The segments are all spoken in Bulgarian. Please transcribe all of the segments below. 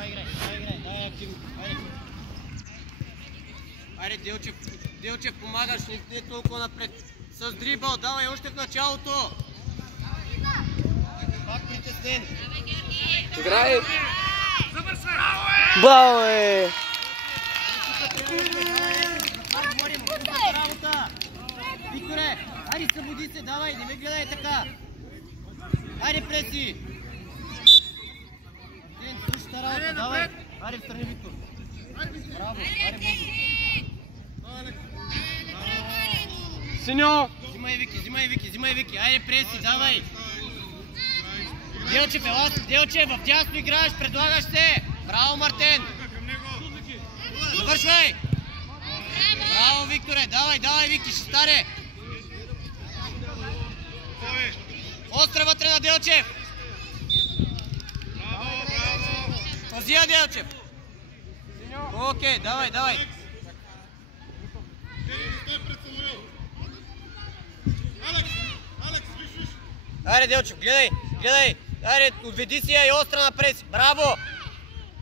дай активно. Айде, Делчев, помагаш, не толкова напред. С дрибъл, давай още в началото. Пак притеснен. Играй! Браво е! Викторе, айде събуди се, давай, не ме гледай така. Айде преси. Същата работа, давай. Айде встрани, Виктор. Браво, айде Богу. Синьо! Взимай Вики, айде преси, давай. Делчев, в дясно играеш, предлагаш се. Браво, Мартен. Завършвай. Браво, Викторе, давай, Вики, ще старе. Остре вътре на Делчев. Пази я, Делчев. Окей, давай. Айде, Делчев, гледай. Айде, отведи си я и остра напред си. Браво!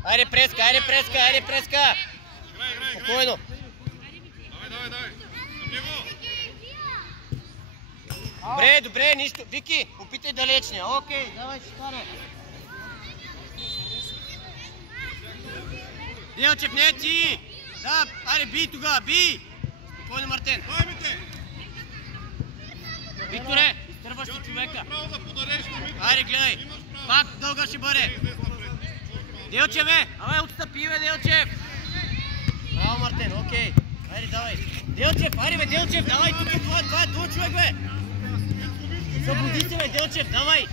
Айде преска. Спокойно. Добре, нищо. Вики, опитай далечния. Окей, давай, ще стане. Делчев, не ти! Да, айде, бий тогава, бий! Спокойно, Мартен. Викторе, изтърваш ти човека. Айде, гледай. Пак дълга ще бъде. Делчев, отстъпи, Делчев. Браво, Мартен, окей. Айде, давай. Делчев, давай, тук това е твой човек, бе. Събуди се, бе, Делчев, давай.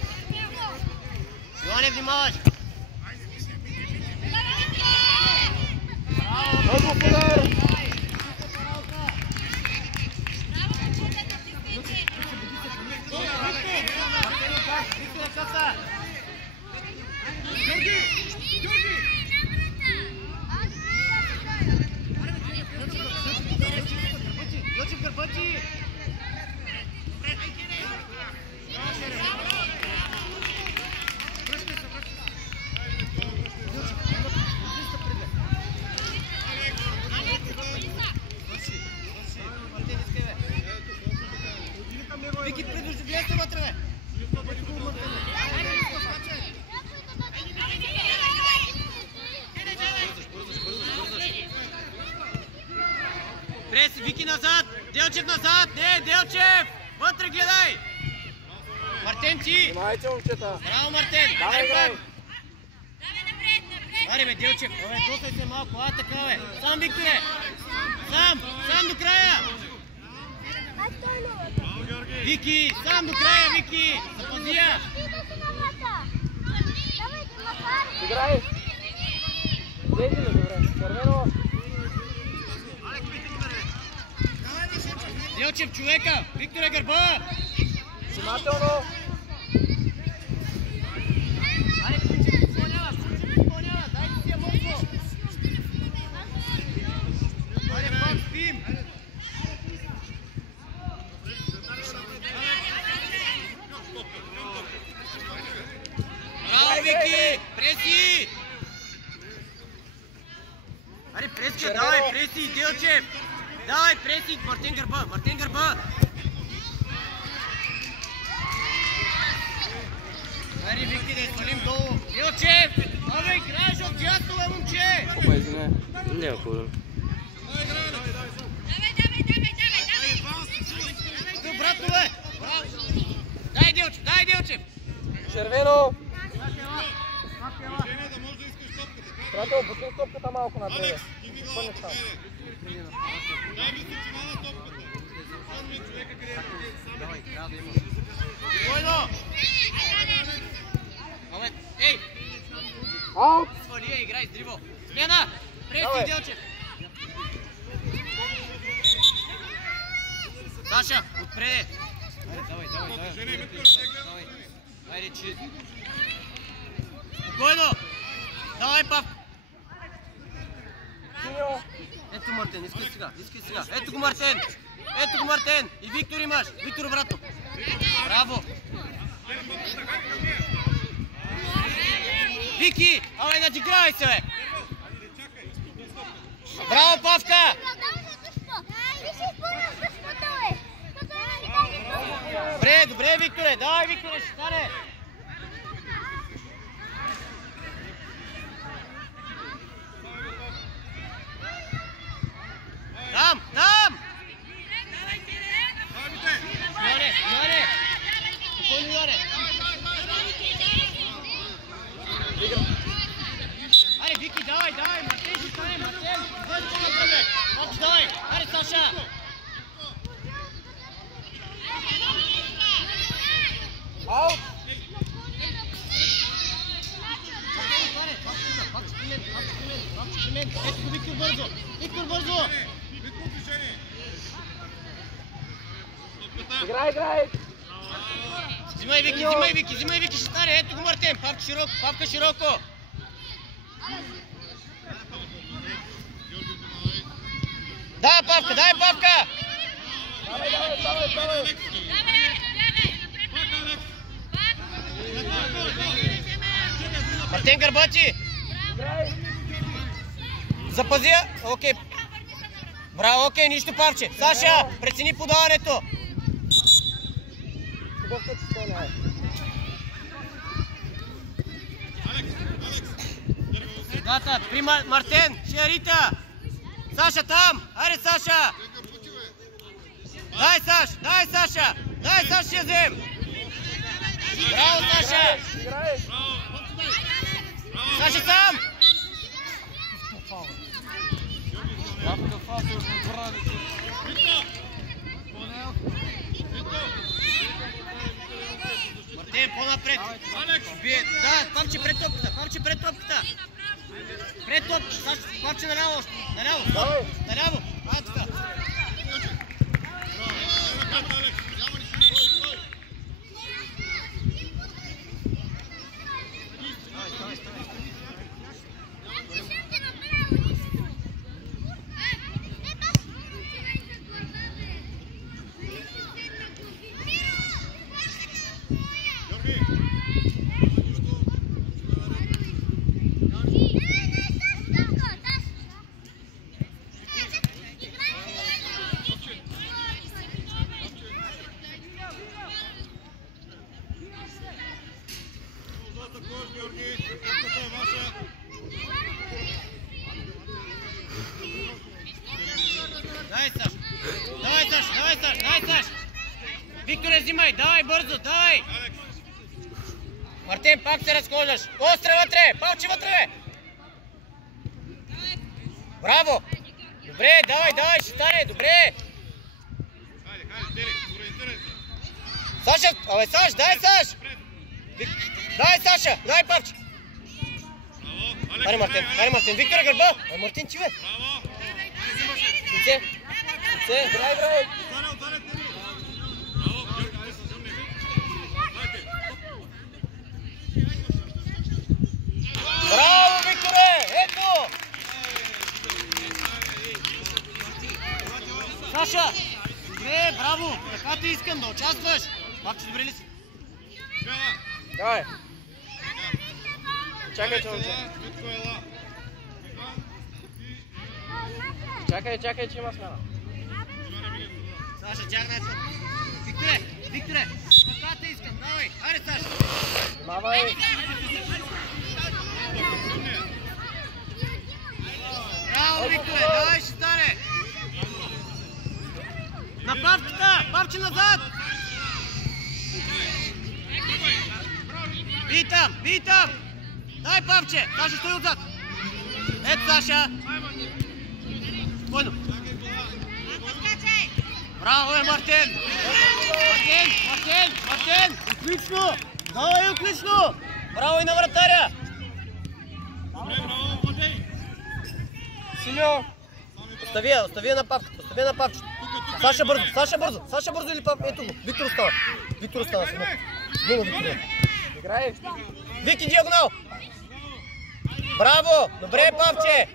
Това не внимаваш. Много подар! Вики, предвижда, влезте вътре, бе! Преси, Вики назад! Делчев назад! Не, Делчев! Вътре гледай! Мартен ти! Внимайте, момчета! Браво, Мартен! Давай, играй! Аре, бе, Делчев! Досай се малко, така, бе! Сам, Викторе! Сам до края! Вики! Сам до края, Вики! Запази я! Играй! Дейте ли, добре? Червено! Делчев, човека! Викторе, гърба! Внимателно! Аре, Кучев, изпълнява! Дайте си я мъртво! Аре, пак спим! Браво, Вики! Преси! Аре, преска, давай, преси, Делчев! Давай, преси, Мартен гърба! Аре, Вики, да свалим долу! Делчев! Абе, играеш от дясно, бе, момче! Опа, извиня. Няма проблем. Обратно, бе! Дай, Делчев! Червено! Прател, бутни топката малко на тебе. Спънеш там. Спокойно! Ей! Аут! Свали, играй с дрибъл! Смяна! Преси, Делчев! Саша, отпреде! Давай! Айде, че... Спокойно! Давай, Пав! Ето Мартен, искай сега. Ето го Мартен! И Виктор имаш! Виктор обратно! Браво! Вики! Ай, надигравай се, бе! Браво, Павка! Добре, добре, Викторе! Давай, Викторе, ще стане! Там! Там! Йоне! Йоне! Спокойно, Йоне! Аре, Вики, давай, давай! Мартин ще стане, Мартин! Бъде по-напред! Общо, давай! Аре, Саша! Аут! Ето го, Виктор, бързо! Виктор, бързо! Играй, играй! Взимай, Вики, взимай, Вики, взимай, Вики, ще стане! Ето го, Мартин! Папка широко, папка широко! Дай, Павка, дай, Павка! Давай, давай, давай, давай! Мартин, гърбачи! Играй! Запази я! Окей! Браво, окей, нищо, Павче! Саша, прецени подаването! Хубав път си стоя. Дата, при Мартен, Шерита! Саша там! Аре, Саша! Дай, Саш! Дай, Саша! Дай, Саша, ще взем! Браво, Саша! Играй! Саша там! Мартин, по-напред! Да, Павче пред топката! Павче пред топката! Пред топката! Саша, Павче наляво! Наляво! Давай! Наляво! А, така! Дай, Саш! Давай, Саш! Давай, Саш! Давай, Саш! Викторе, взимай! Давай, бързо! Давай! Мартин, пак се разхождаш! Остре вътре! Палче вътре! Браво! Добре, давай, давай, ще стане! Добре! Саша! Абе, Саш! Дай, Саш! Дай, Саша! Дай, Павче! Аре, Мартин! Аре, Мартин! Викторе, гърба! Аре, Мартин, ти бе! Лице! Лице! Играй, играй! Браво, Викторе! Ето! Саша! Добре, браво! Така те искам да участваш! Павче, добре ли си? Давай! Чакай, момче! Чакай, чакай, че има смяна. Саша, чакай! Викторе! Викторе! Така те искам! Давай! Аре, Саша! Внимавай! Браво, Викторе! Давай, ще стане! На Павката! Павче назад! Бий там! Бий там! Дай, Павче! Саша, стой отзад! Ето, Саша! Спокойно! Браво, Мартин! Мартин! Мартин! Мартин! Отлично! Давай, отлично! Браво и на вратаря! Синьо! Остави я на Павката! Остави я на Павчето! Саша бързо! Саша бързо! Саша бързо или Пав? Ето го! Виктор остава! Виктор остава сега! Мина, Виктор! Играй! Вики, диагонал! Браво! Добре, Павче!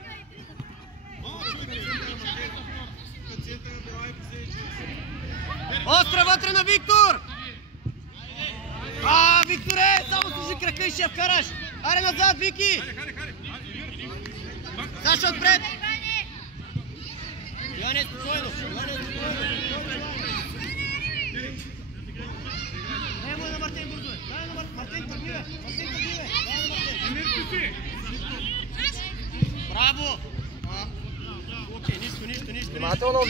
Остра вътре на Виктор! Викторе! Само служи крака и ще я вкараш! Аре назад, Вики! Саша отпред! Йоане, спокойно! Дай му на Мартин бързо! Дай на Мартин, тръгни! Браво! Окей, нищо. Внимателно,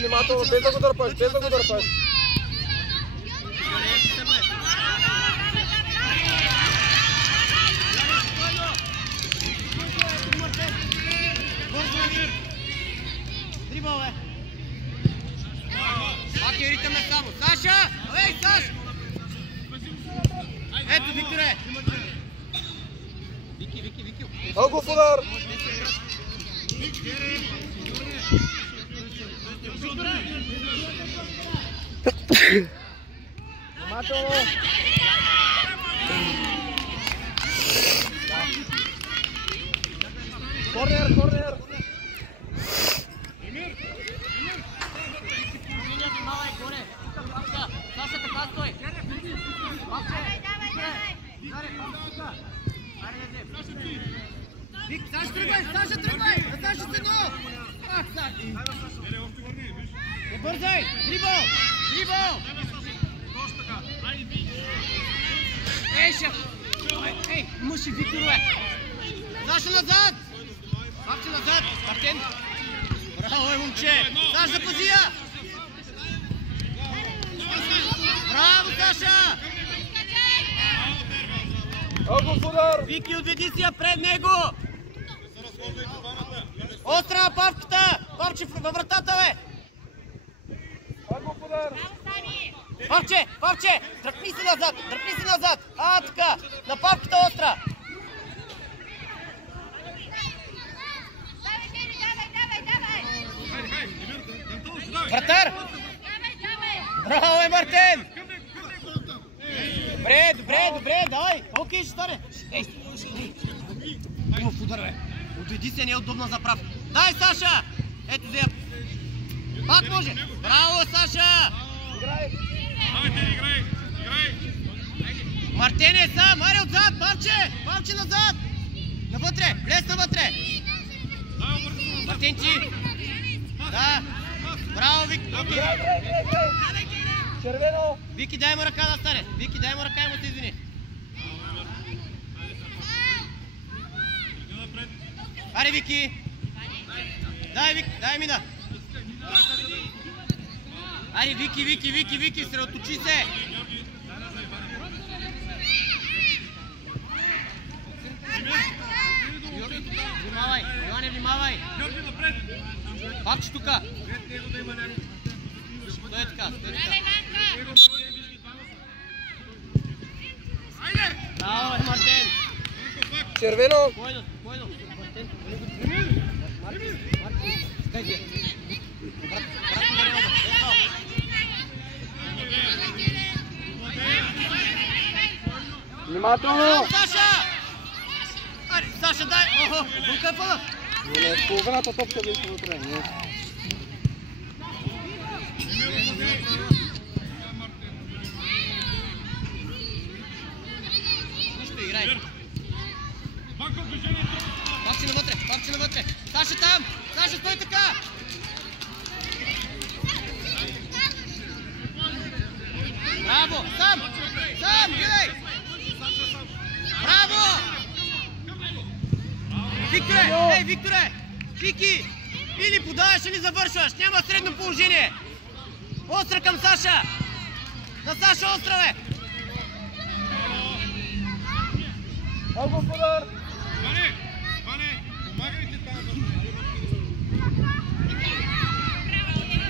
без да го дърпаш, Дрибал, бе! Пак е ритъм само. Саша! Ей, Саш! Ето, Викторе! Вики. Ъгов удар! Внимателно! Корнер! Саша, така стой! Саша, тръгвай! Саша, седно! Пак, Саша! Не бързай! Дрибъл! Ей, шеф! Ей, мъжи Виктор, бе! Саша, назад! Пак, назад! Мартин! Браво, момче! Саша, запази я! Браво, Саша! Ъгов удар! Вики, отведи си я пред него! Остра на Павката! Павче във вратата, бе! Ъгов удар! Павче! Дръпни си назад! А, така! На Павката остра! Вратар! Браво, Мартин! Добре, давай! Окей, ще стане! Ей! Имов удар, бе! Отведи се, не е удобна заправка. Дай, Саша! Ето взем! Пак може! Браво, Саша! Играй! Мартин е сам! Аре отзад! Павче назад! Навътре! Влез навътре! Мартинчи! Да! Браво, Вики! Играй! Червено! Вики, дай му ръка да стане! Вики, дай му ръка и му се извини! Аре, Вики! Дай ми да! Аре, Вики, средоточи се! Внимавай, Йоане, внимавай! Павче тука! Стой така! Браво, Мартин! Червено! Спокойно! Внимателно! Саша! Аре, Саша, дай! Охо, вънка пъда! Половината топка беше вътре. Нищо, играй! Павче навътре! Саша там! Саша, стой така! Браво! Сам! Гледай! Браво! Викторе! Вики! Или подаваш, или завършваш! Няма средно положение! Остра към Саша! На Саша остра, бе! Ъгов удар! Ване! Помагай ти там!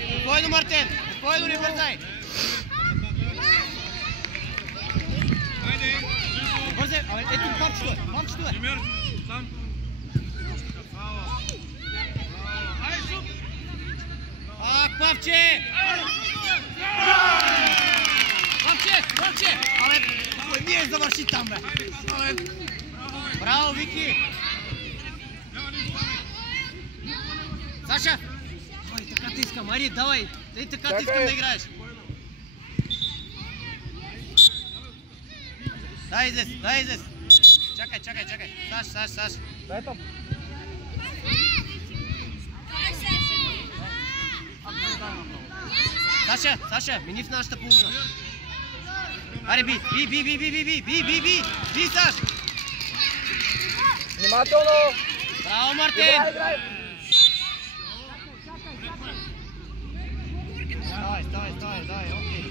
Спокойно, Мартин! Спокойно, не бързай! Бързай! Ето памчето е! Павче! Абе, кой ми е завърши там, бе? Браво, Вики! Саша! Ой, така те искам, Ари, давай! Така те искам да играеш! Дай излез. Чакай. Саш. Дай топ. Саша, мини в нашата половина. Аре, би, Саш! Внимателно! Браво, Мартин! Играй! Давай, окей.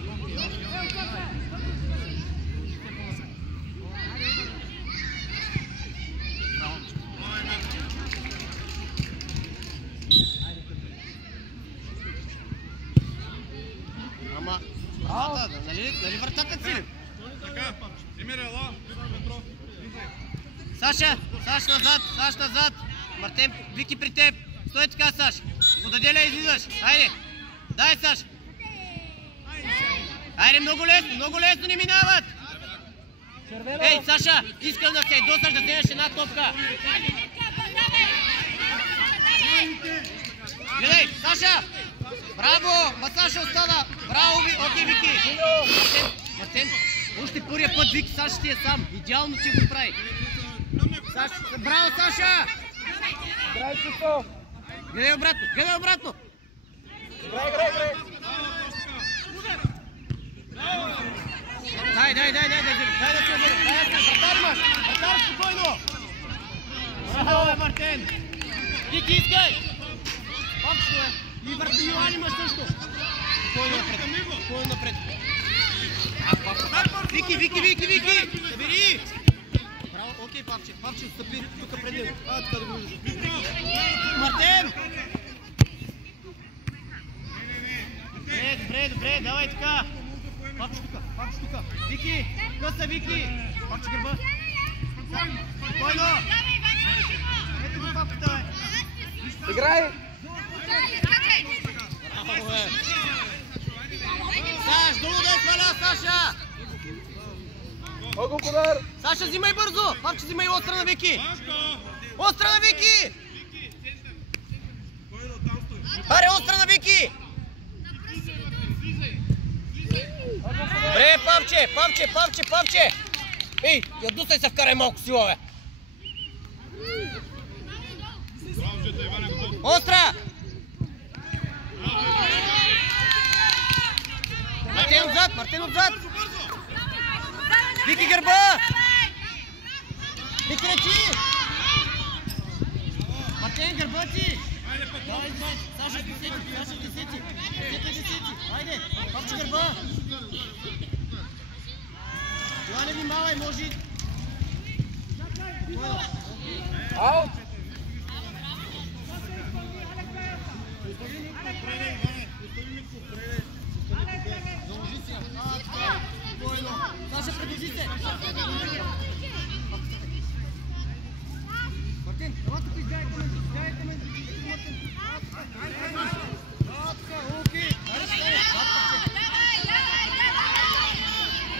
Ама, нали вратата цели? Така, Емир, ела, Петро. Саш назад. Мартин, Вики при теб. Стой така, Саш. Подаделя излизаш. Хайде. Дай, Саш. Хайде, много лесно ни минават. Ей, Саша, искам да се едосаш да вземеш една топка. Гледай, Саша. Браво, Саша остана. Браво, окей, Вики. Мартин, още първия път Вики, Саша ще е сам. Идеално че го прави. Браво, Саша! Играй чисто! Гледай обратно! Играй! Дай да се обърнем! Вратар имаш! Вратар, спокойно! Браво, Мартин! Вики, искай! Общо е! И върти Йоан имаш също! Спокойно напред! Вики! Събери! Браво, окей, Папче, отстъпи тук пред него. Така да го виждаш. Мартин! Добре, давай така. Папче тук. Вики, къса Вики. Папче гърба. Спокойно. Ето го папката, бе. Играй! Браво, бе. Саш, долу да е сваля, Саша. Много удар! Саша, взимай бързо! Папче, взимай остра на Вики! Остра на Вики! Баре, остра на Вики! Бре, Папче! Ей, ядусай се, вкарай малко сила, бе! Остра! Мартин отзад! Вики гърба! Вики речи! Мартин, гърба ти! Давай, Саша ще сети! Хайде, Папче гърба! Това не внимавай, може... Аут! Саша, предложи се! Мартин, ела тук изгай към мен, Мартин. Окей.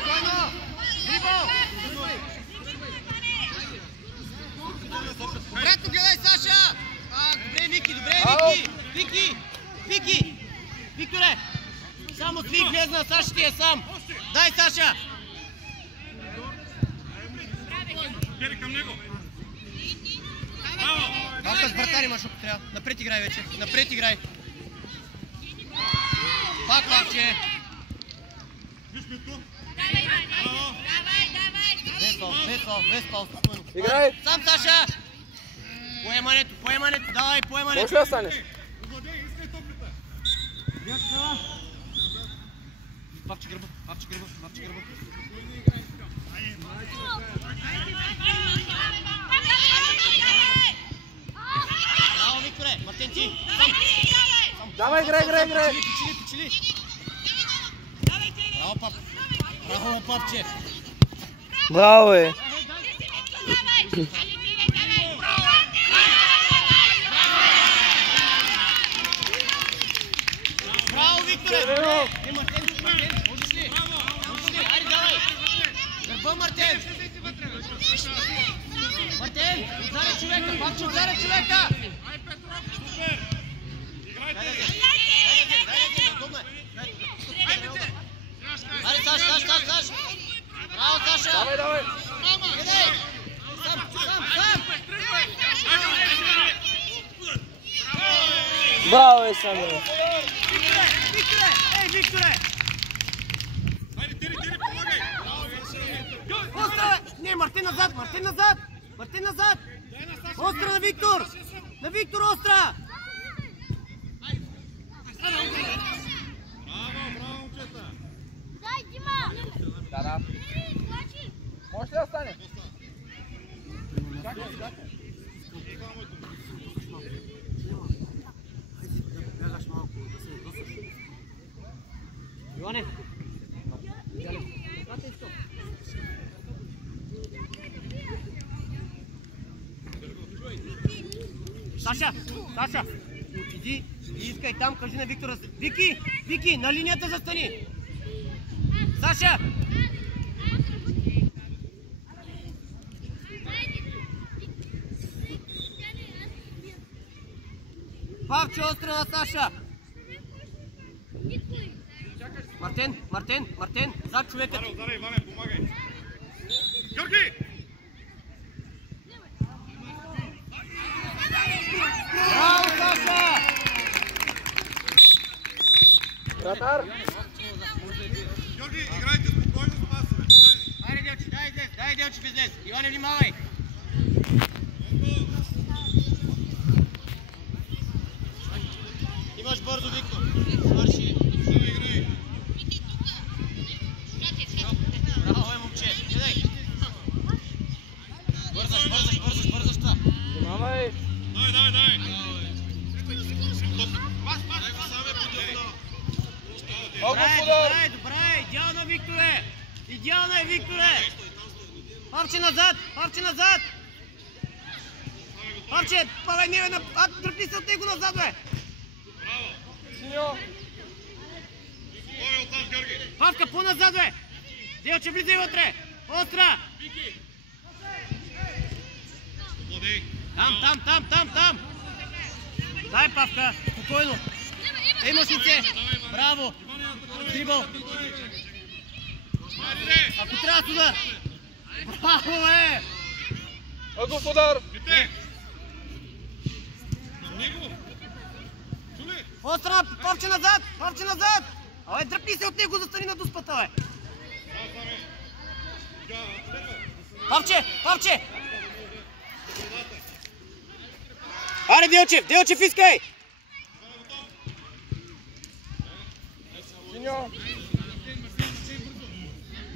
Спокойно! Дрибъл! Обратно гледай, Саша! Добре, Вики! Викторе! Само ти глезна, Саша ти е сам! Дай, Саша! Гери към него! Папка с вратар имаш, ако трябва. Напред играй вече. Пак, Папче! Без пал, спокойно. Играй! Сам, Саша! Поемането, давай, поемането! Може ли да станеш? Папче гърба. Браво, Викторе! Мартин, ти! Давай, играй! Печели! Браво, Папче! Браво, е! Браво, Викторе! Мартин, можеш ли? Айде, давай! Гърба, Мартин! Отзаре човека! Папче, отзаре човека! Айде, удобно е! Айде, Саш! Браво, Саша! Давай, давай! Иди! Сам! Браво, Сами! Викторе! Ей, Викторе! Айде, Тери, помагай! Остра! Не, Мартин назад! Мартин назад! Остра на Виктор! На Виктор Остра! Браво, момчета! Дай, Дима! Да. Може ли да стане? Бягаш малко, да се досъш. Иване! Саша! Иди и искай там, кажи на Виктора. Вики, на линията застани! Саша! Павче, остра на Саша! Мартин, зад човекът! Ударай, Иване, помагай! Георги! Браво, Саша! Вратар! Георги, играйте спокойно с пасове! Айде, Делчев, дай Делчев излез! Иване, внимавай! Имаш бързо, Виктор! Свърши! Браво, момче! Гледай! Бързаш това! Внимавай! Дай! Добре! Идеално е, Викторе! Павче назад! Павче, павай, не бе, дръпни се от него назад, бе! Синьо! Ой, отзад, Георги! Павка, по-назад, бе! Делче, влизай вътре! Остра! Владей! Там! Дай, Павка, спокойно! Имаш лице! Браво! Дрибъл! Ако трябва с удар! Браво, бе! Ъгов удар! Вите! На него! Чули? Остра, Павче назад! Абе, дръпни се от него, застани на дуспата, бе! Павче! Аре, Делчев, искай! Синьо!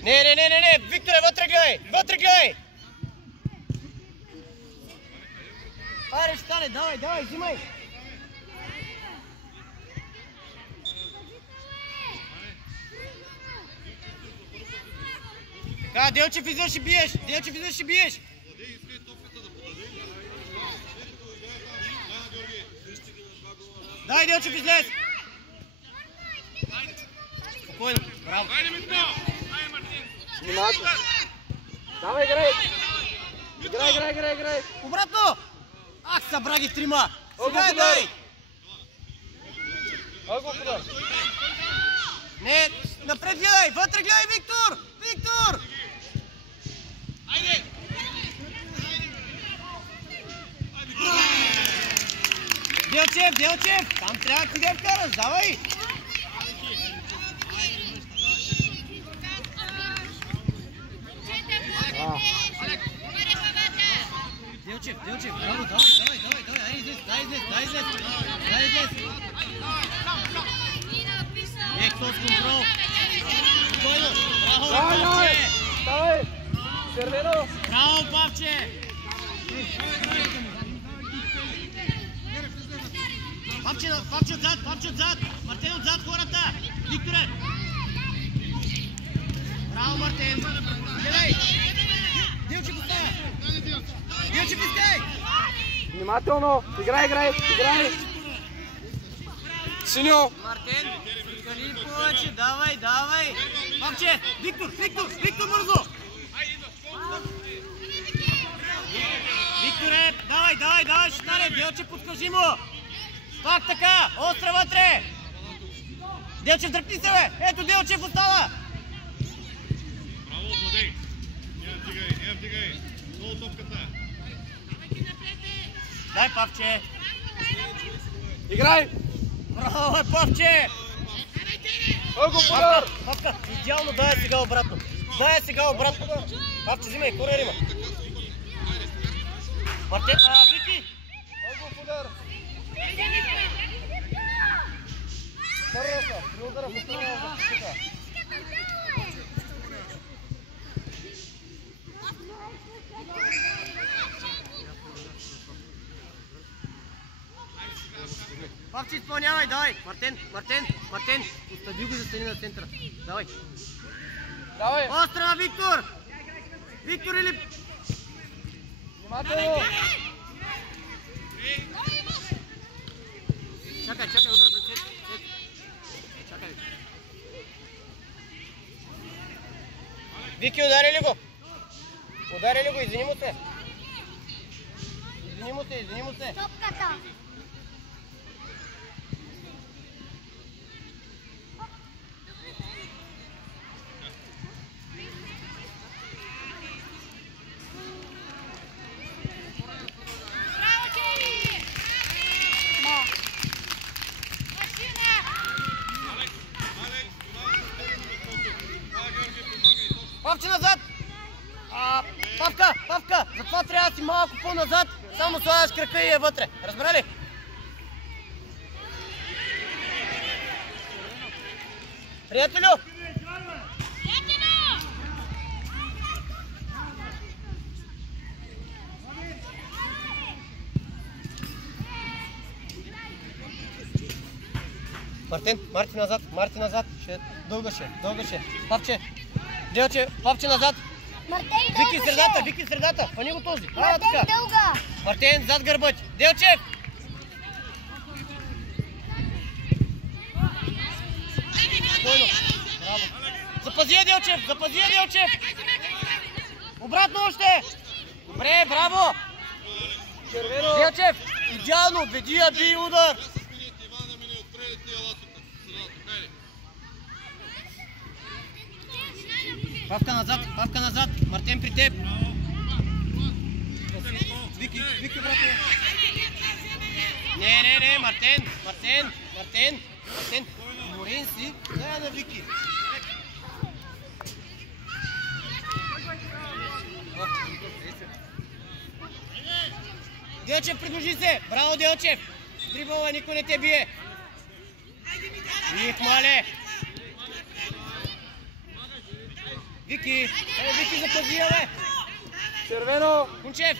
Не! Викторе, вътре гледай! Аре, ще стане, давай, взимай! Така, Делчев, излъж и биеш! Дай, Делчев, излез! Спокойно, браво! Айде, Митко! Айде, Мартин! Внимателно! Давай, играй! Играй! Обратно! Ах, събра ги трима! Сега Ъгов дай! Ъгов удар! Не, напред гледай! Вътре гледай, Виктор! Айде! Делчев! Там трябва да ги вкараш, давай! Делчев, браво, давай, дай излез! Ексос контрол! Спокойно! Браво, Павче! Давай! Червено! Браво, Павче! Павче отзад! Мартин отзад хората! Викторе! Браво, Мартин! Гледай! Делчев остава! Делчев искай! Внимателно! Играй! Синьо! Мартин! Кали повече! Давай! Павче! Виктор, бързо! Викторе! Давай! Ще стане! Делчев, подкажи му! Пак така! Остра вътре! Делчев, дръпни се, бе! Ето, Делчев остава! Браво, Владей! Право топката. Дай, Павче! Играй! Браво, Павче! Ого, удар! Павка, идеално, дай сега обратно. Дай сега обратно. Павче, взимай, корер има. Мартин, Вики! Ого, удар! Първата, при удара в страна в защита. Павче, изпълнявай, давай! Мартин! Остави го, застани на центъра. Давай! Давай! Остра, Виктор! Виктор или... Внимателно! Чакай, удра пред цвет. Чакай. Вики, удари ли го? Извини му се. Извини му се. Топката! Павче, назад! Павка! Затова трябва да си малко по-назад, само слагаш крака и е вътре. Разбра ли? Приятелю! Марти назад. Дълга ще. Павче! Делче, Павче назад! Вики средата! Фани го този! Мартин дълга! Мартин, зад гърба ти! Делчев! Спокойно! Браво! Запази я, Делчев! Обратно още! Добре, браво! Червено! Делчев! Идеално! Отведи я, би удар! Павка назад! Мартин при теб! Вики, брате! Не, Мартин! Морин си, дай на Вики! Делчев, придружи се! Браво, Делчев! Дрибъла, никой не те бие! Мале! Вики, запази я, бе! Червено! Кунчев,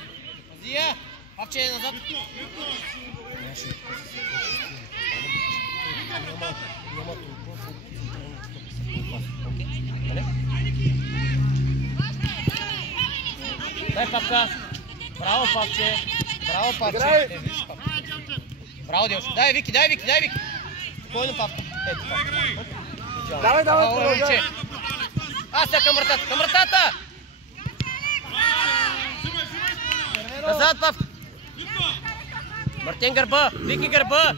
запази я! Павче, назад! Дай, Павка! Браво, Павче! Играй! Браво, Делче! Дай, Вики! Спокойно, Павка! Ето, Павка! Давай, продължай! Аз сега към вратата! Назад, Павка! Мартин, гърба! Вики, гърба!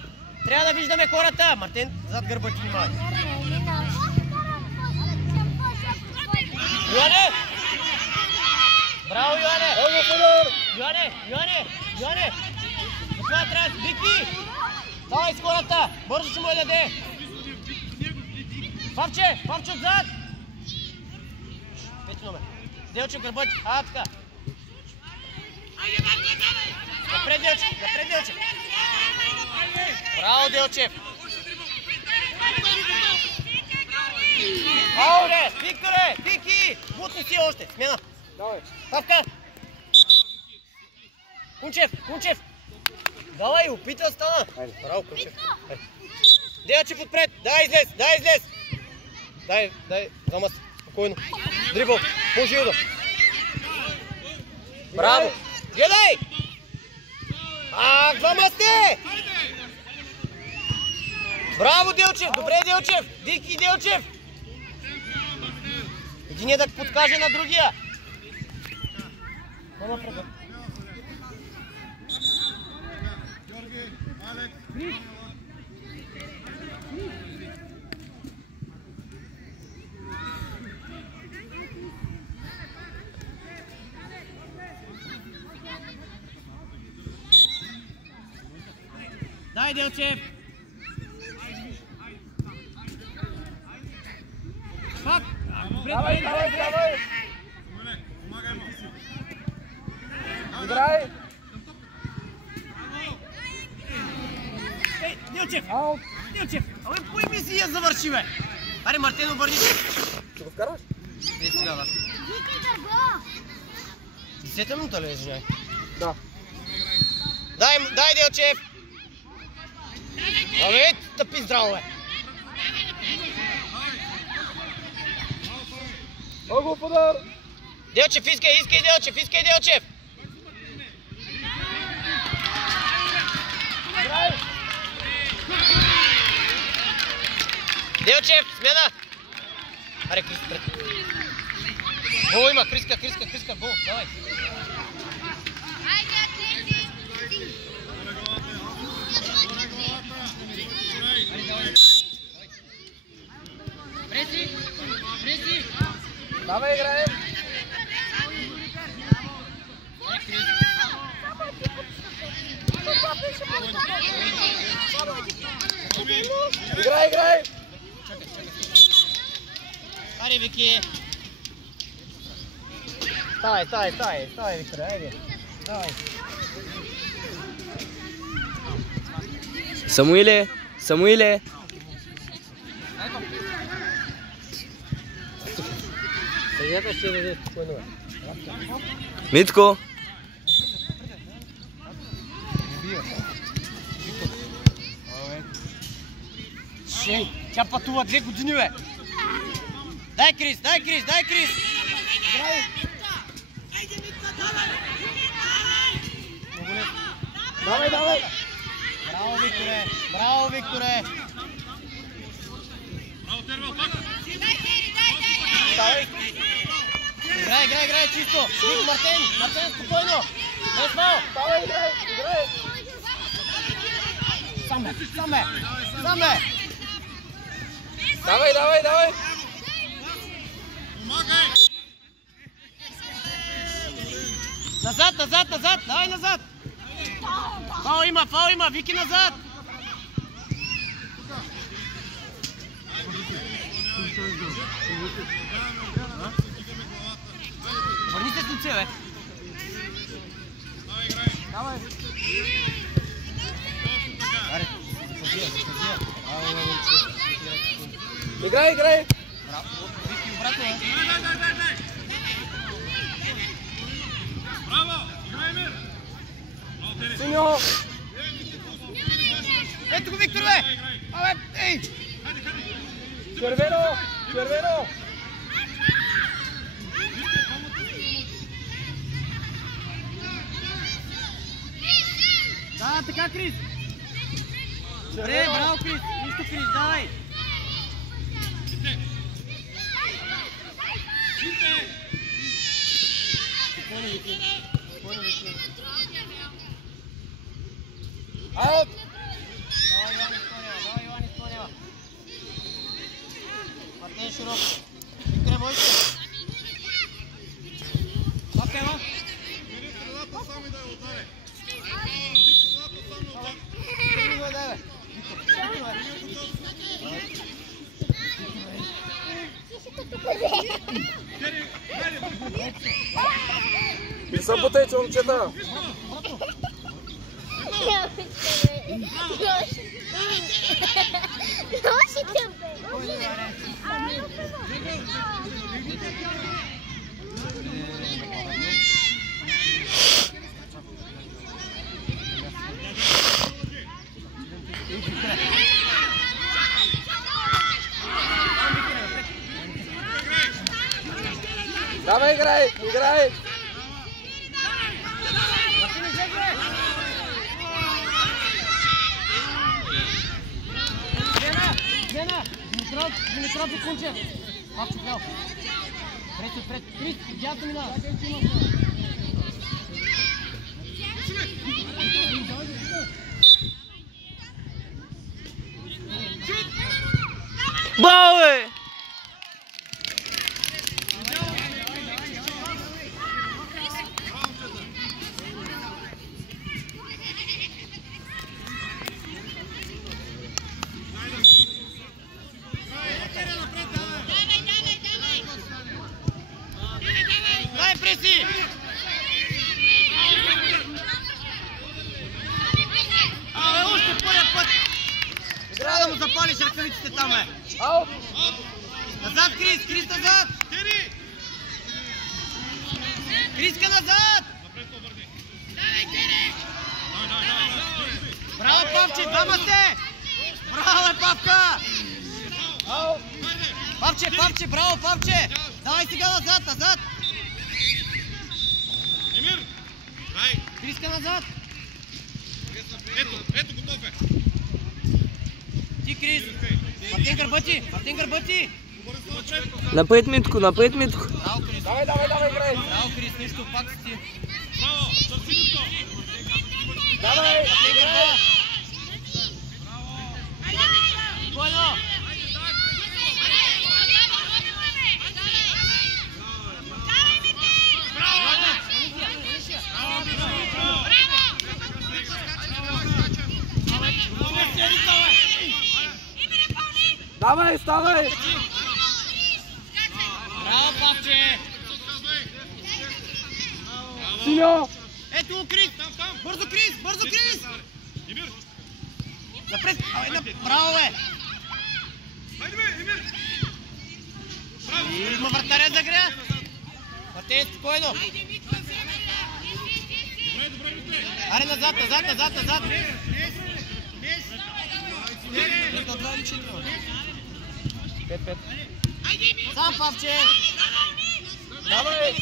Трябва да виждаме хората! Мартин, зад гърба ти внимавай! Йоане! Браво, Йоане! Йоане! Това трябва... Вики! Давай с хората! Бързо ще му я даде! Павче отзад! Пети номер. Делче, гърба ти! Така! Напред, Делче! Браво, Делчев! Ауле! Викторе! Вики! Бутни си още! Смена! Давай! Павка! Кунчев! Давай, опита стана! Браво, Кунчев! Делчев отпред! Дай излез! Дай, замъс! Спокойно! Дрибъл! Може да! Браво! Гледай! Двама сте! Браво, Делчев! Добре, Делчев! Вики, Делчев! Един да подкаже на другия! Няма преда. Дай, Делчев! Пак! Давай! Играй! Ей, Делчев! Аут! Делчев! Абе, поеми си я завърши, бе! Аре, Мартен, обърни се! Ще го вкараш? Ей, сега вас. 10 минута ли, извиняй? Да. Дай, Делчев! Абе, тъпи здраво, бе! Много подар! Делчев, искай, Делчев! Играй! Делчев, смена! Аре, Крис, пред. Гол има, Криска, гол, давай! Преси! Давай, играем! Играй! Аре, Вики! Ставай, Виктор, айде! Давай! Самуиле! Съдията ще даде спокойно, бе. Митко! Тя пътува 2 години, бе! Дай, Крис! Давай! Браво, Викторе! Давай! Играй, чисто! Мартен, спокойно! Не смал! Давай, играй! Сам бе! Давай! Назад! Давай назад! Фаул има! Вики назад! Върни се с лице, бе! Давай! Аре, Играй! Браво! Вики, обратно, бе! Браво! Играй, Емир! Синьо! Ето го, Виктор, бе! Абе, ей! Червено! Да, така, Крис! Добре, браво, Крис! Нищо, Крис, давай! Аут! Давай, Иван изпълнява! Мартен широко! Викторе, бойте! Папка, Иван! Съботете, момчета! Давай, играй! Димитров и Кунчев! Пак чуплял! Пред! Крис, дясно минава! Браво, бе! преси! Абе, още първият път! Трябва да му запалиш ръкавиците там, бе! Аут! Назад, Крис! Крис, назад! Криска, назад! Браво, Павче! Двама сте! Браво, Павка! Аут! Павче! Браво, Павче! Давай сега назад, назад! Емир! Дай! Криска, назад! Ето, готов е! Ти, Крис! Мартин гърбати! Напред, Митко, напред, Митко. Браво, Крис! Давай, играй! Браво, Крис, нищо, пак си ти! Браво! Сърцинито! Давай! Мартин гърба! Спокойно! Давай, ставай! Браво, Павче! Синьо! Ето, Крис! Бързо, Крис! Емир! Напред! Браво, бе! Хайде, бе, Емир! Има вратаря за гря! Мартин, спокойно! Аре, назад! 5-5. Сам, Павче! Давай!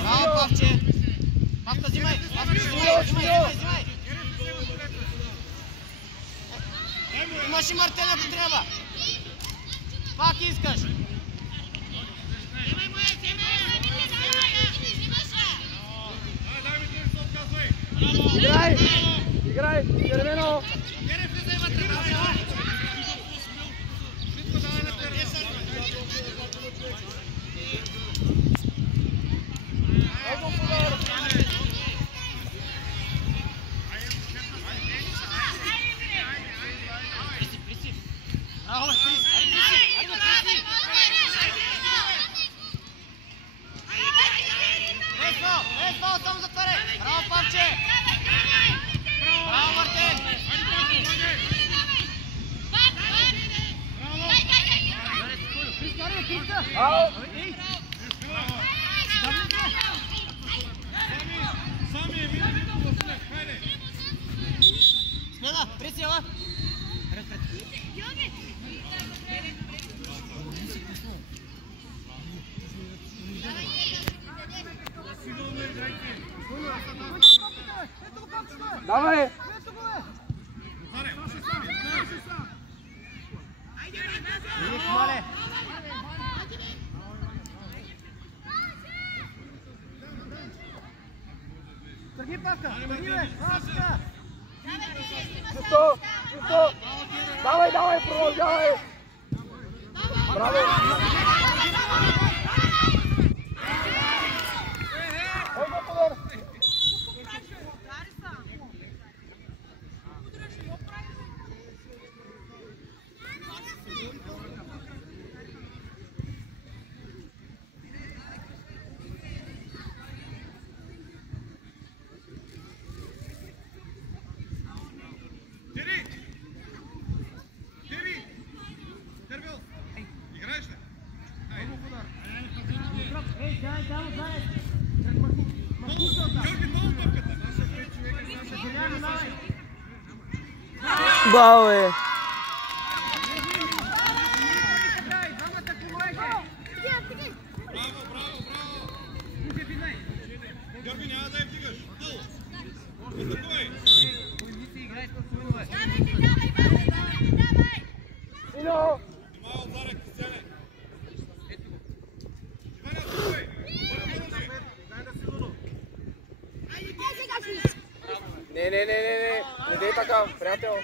Браво, Павче! Павка, взимай! Взимай! Имаш и Мартин, ако трябва! Пак искаш! Играй! Червено! Само затваряй! Браво, Павче! Браво, Мартин! Аут! Смена, присела! Давай! Тръгни, Павка! Тръгни, бе! Павка! Чисто! Давай, продължавай! Браво! Играеш ли? Георги, много топката! Браво, бе! Браво! Георги, няма да я вдигаш! Атакувай! Синьо! Внимава от Зарек, Кристиане! Иване, атакувай! Не дей така, приятел!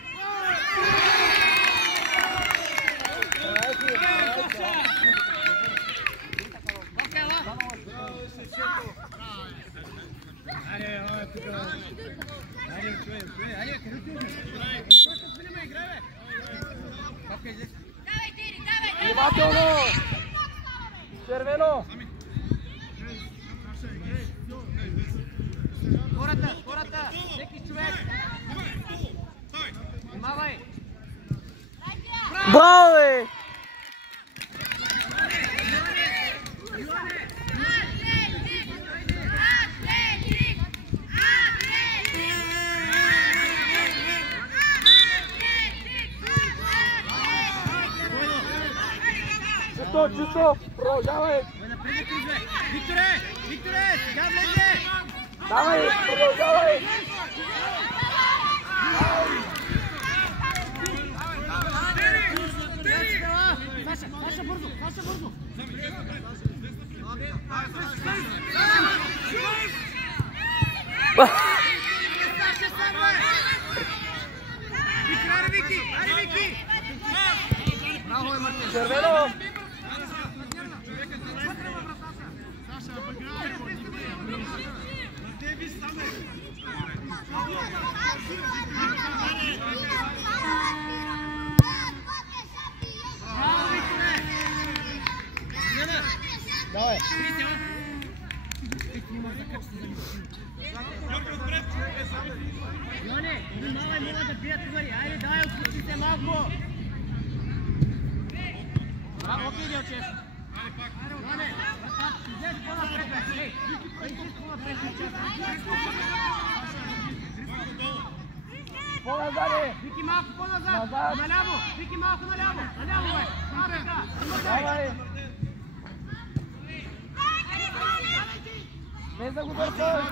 Внимателно! Червено! Сашо, продължавай! Напред, Викторе! Викторе! Сега влезе! Давай, продължавай! Саша, бързо! Саша, бързо! Вики! Аре, Вики! Браво, е Мартин! Червено! Давай! Йоне, внимавай, мога да бият твари. Айде, дай, отпусти се малко. Браво, окей, Делчев. Йоне, излез по-напред, бе. Излез по-напред. По-назад! Вики, малко по-назад. Назад. Наляво. Вики, малко наляво. Наляво, бе. Давай! Без да го бъркаш!